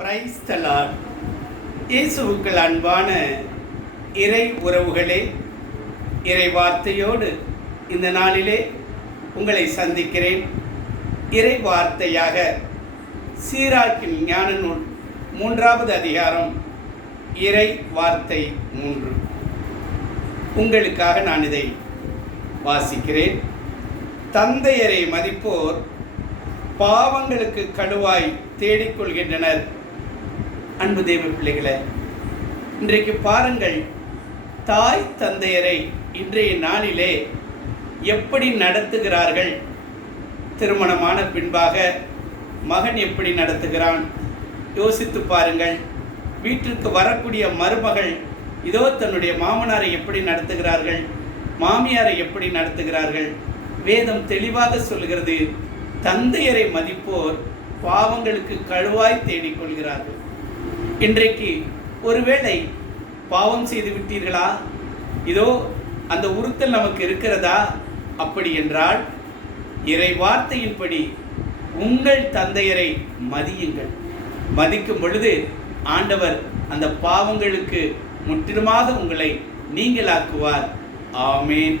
Praise the Lord. இயேசுவுக்குள் அன்பான இறை உறவுகளே, இறை வார்த்தையோடு இந்த நாளிலே உங்களை சந்திக்கிறேன். இறை வார்த்தையாக சீராக்கின் ஞான நூல் 3வது அதிகாரம் இறை வார்த்தை 3 உங்களுக்காக நான் இதை வாசிக்கிறேன். தந்தையரை மதிப்போர் பாவங்களுக்கு கழுவாய் தேடிக்கொள்கின்றனர். அன்பு தேவ பிள்ளைகளே, இன்றைக்கு பாருங்கள், தாய் தந்தையரை இன்றைய நாளிலே எப்படி நடத்துகிறார்கள். திருமணமான பின்பாக மகன் எப்படி நடத்துகிறான் யோசித்து பாருங்கள். வீட்டிற்கு வரக்கூடிய மருமகள் இதோ தன்னுடைய மாமனாரை எப்படி நடத்துகிறார்கள், மாமியாரை எப்படி நடத்துகிறார்கள். வேதம் தெளிவாக சொல்கிறது, தந்தையரை மதிப்போர் பாவங்களுக்கு கழுவாய் தேடிக்கொள்கிறார்கள். இன்றைக்கு ஒருவேளை பாவம் செய்து விட்டீர்களா? இதோ அந்த உறுத்தல் நமக்கு இருக்கிறதா? அப்படி என்றால் இறை வார்த்தையின்படி உங்கள் தந்தையரை மதியுங்கள். மதிக்கும் பொழுது ஆண்டவர் அந்த பாவங்களுக்கு முற்றிலுமாக உங்களை நீங்களாக்குவார். ஆமேன்.